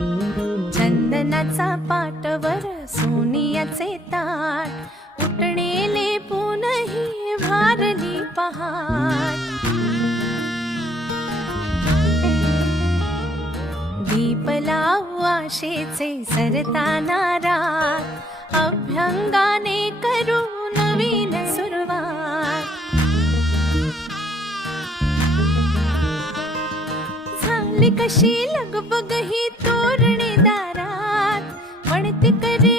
चंदनाचा पाटवर सोनियाचे ताट उठणेले पुनही भारली पहाट दीप लावू आशेचे सरताना रात अभ्यंगाने करू नवीन सुरुवात झाली कशी लगबग ही तोरणी दारात म्हणते करे